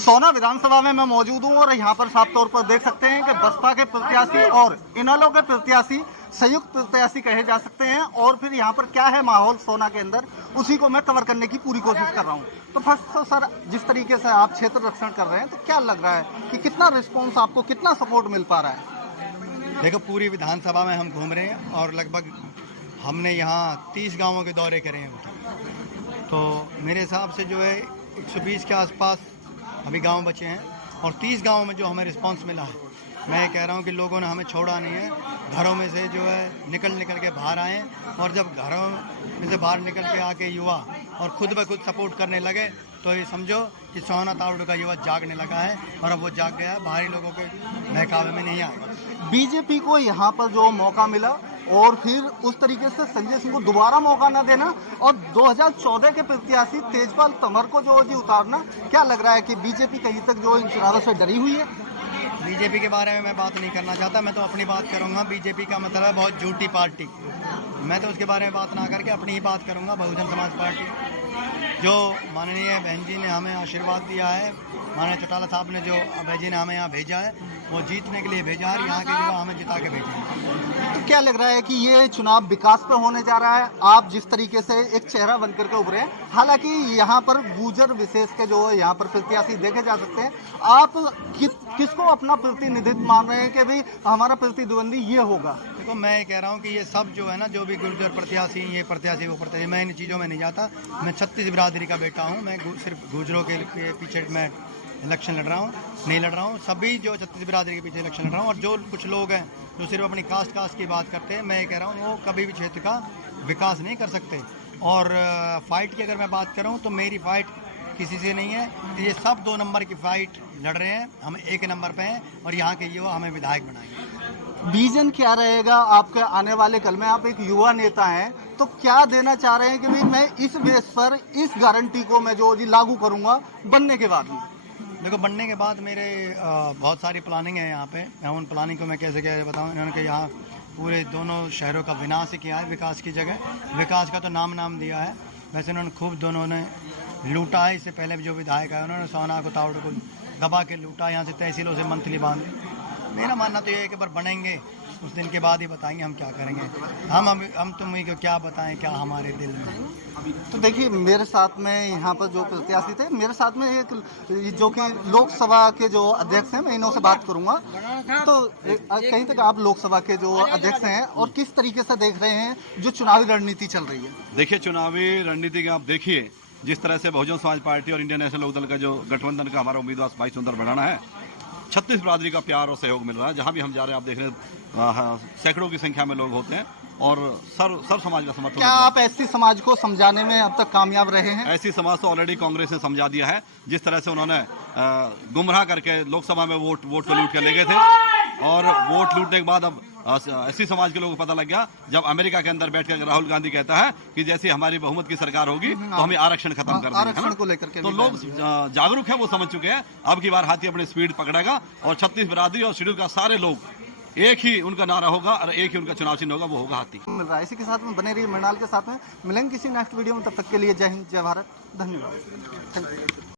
सोना विधानसभा में मैं मौजूद हूं और यहां पर साफ तौर पर देख सकते हैं कि बसपा के प्रत्याशी और इनेलो के प्रत्याशी संयुक्त प्रत्याशी कहे जा सकते हैं। और फिर यहां पर क्या है माहौल सोना के अंदर, उसी को मैं कवर करने की पूरी कोशिश कर रहा हूं। तो फर्स्ट तो सर, जिस तरीके से आप क्षेत्र रक्षण कर रहे हैं, तो क्या लग रहा है कि कितना रिस्पॉन्स आपको, कितना सपोर्ट मिल पा रहा है? देखो, पूरी विधानसभा में हम घूम रहे हैं और लगभग हमने यहाँ 30 गांवों के दौरे करे हैं। तो मेरे हिसाब से जो है 120 के आसपास अभी गांव बचे हैं और 30 गांवों में जो हमें रिस्पांस मिला है, मैं कह रहा हूँ कि लोगों ने हमें छोड़ा नहीं है। घरों में से जो है निकल के बाहर आए और जब घरों में से बाहर निकल के आके युवा और खुद ब खुद सपोर्ट करने लगे तो ये समझो कि सोना तावड़ू का युवा जागने लगा है और अब वो जाग गया है, बाहरी लोगों के बहकावे में नहीं आएगा। बीजेपी को यहाँ पर जो मौका मिला और फिर उस तरीके से संजय सिंह को दोबारा मौका न देना और 2014 के प्रत्याशी तेजपाल तंवर को जो जी उतारना, क्या लग रहा है कि बीजेपी कहीं तक जो इन चुनावों से डरी हुई है? बीजेपी के बारे में मैं बात नहीं करना चाहता, मैं तो अपनी बात करूंगा। बीजेपी का मतलब है बहुत झूठी पार्टी। मैं तो उसके बारे में बात ना करके अपनी ही बात करूंगा। बहुजन समाज पार्टी, जो माननीय बहन जी ने हमें आशीर्वाद दिया है, माननीय चौटाला साहब ने जो अभय जी ने हमें यहाँ भेजा है, वो जीतने के लिए भेजा है। यहाँ के युवा हमें जिता के भेजे हैं। तो क्या लग रहा है कि ये चुनाव विकास पे होने जा रहा है? आप जिस तरीके से एक चेहरा बन करके उभरे हैं, हालांकि यहाँ पर गुर्जर विशेष के जो यहाँ पर प्रत्याशी देखे जा सकते हैं, आप किसको अपना प्रतिनिधित्व मान रहे हैं कि भाई हमारा प्रतिद्वंदी ये होगा? देखो, मैं ये कह रहा हूँ कि ये सब जो है ना, जो भी गुर्जर प्रत्याशी, ये प्रत्याशी वो प्रत्याशी, मैं इन चीज़ों में नहीं जाता। मैं 36 बिरादरी का बेटा हूँ। मैं सिर्फ गुर्जरों के पीछे मैं इलेक्शन लड़ रहा हूँ, नहीं लड़ रहा हूँ। सभी जो 36 बिरादरी के पीछे इलेक्शन लड़ रहा हूँ। और जो कुछ लोग हैं जो सिर्फ अपनी कास्ट की बात करते हैं, मैं ये कह रहा हूँ वो कभी भी क्षेत्र का विकास नहीं कर सकते। और फाइट की अगर मैं बात करूँ तो मेरी फाइट किसी से नहीं है। ये सब 2 नंबर की फाइट लड़ रहे हैं, हम 1 नंबर पे हैं और यहाँ के युवा हमें विधायक बनाएंगे। विजन क्या रहेगा आपके आने वाले कल में? आप एक युवा नेता हैं, तो क्या देना चाह रहे हैं कि भाई मैं इस बेस पर इस गारंटी को मैं जो जी लागू करूंगा बनने के बाद में? देखो, बनने के बाद मेरे बहुत सारी प्लानिंग है यहाँ पे। मैं उन प्लानिंग को मैं कैसे बताऊँ। इन्होंने कि यहाँ पूरे दोनों शहरों का विनाश किया है विकास की जगह। विकास का तो नाम दिया है, वैसे इन्होंने खूब दोनों ने लूटा है। इससे पहले भी जो विधायक है उन्होंने सोना को तावड़ को दबा के लूटा, यहाँ से तहसीलों से मंथली बांध। मेरा मानना तो ये है कि बार बनेंगे उस दिन के बाद ही बताएंगे हम क्या करेंगे। हम तुम्हें को क्या बताएं क्या हमारे दिल में। तो देखिए, मेरे साथ में यहाँ पर जो प्रत्याशी थे, मेरे साथ में एक जो कि लोकसभा के जो अध्यक्ष हैं, मैं इन्हों से बात करूंगा। तो कहीं तक आप लोकसभा के जो अध्यक्ष हैं और किस तरीके से देख रहे हैं जो चुनावी रणनीति चल रही है? देखिए, चुनावी रणनीति का आप देखिए, जिस तरह से बहुजन समाज पार्टी और इंडियन नेशनल लोकदल का जो गठबंधन का हमारा उम्मीदवार भाई सुंदर बढ़ाना है, 36 बिरादरी का प्यार और सहयोग मिल रहा है। जहां भी हम जा रहे हैं आप देख रहे हैं सैकड़ों की संख्या में लोग होते हैं और सर्व समाज का समर्थन। क्या आप ऐसी समाज को समझाने में अब तक कामयाब रहे हैं? ऐसी समाज तो ऑलरेडी कांग्रेस ने समझा दिया है। जिस तरह से उन्होंने गुमराह करके लोकसभा में वोट को लूट कर ले गए थे और वोट लूटने के बाद अब ऐसी समाज के लोगों को पता लग गया, जब अमेरिका के अंदर बैठकर राहुल गांधी कहता है कि जैसे हमारी बहुमत की सरकार होगी तो हमें आरक्षण खत्म कर देंगे। आरक्षण को लेकर के तो लोग जागरूक हैं, वो समझ चुके हैं। अब की बार हाथी अपनी स्पीड पकड़ेगा और 36 बिरादरी और शेड्यूल का सारे लोग एक ही उनका नारा होगा और एक ही उनका चुनाव चिन्ह होगा, वो होगा हाथी। मिल रहा है। इसी के साथ में बने रहिए मृणाल के साथ में। मिलेंगे किसी नेक्स्ट वीडियो में, तब तक के लिए जय हिंद, जय भारत, धन्यवाद।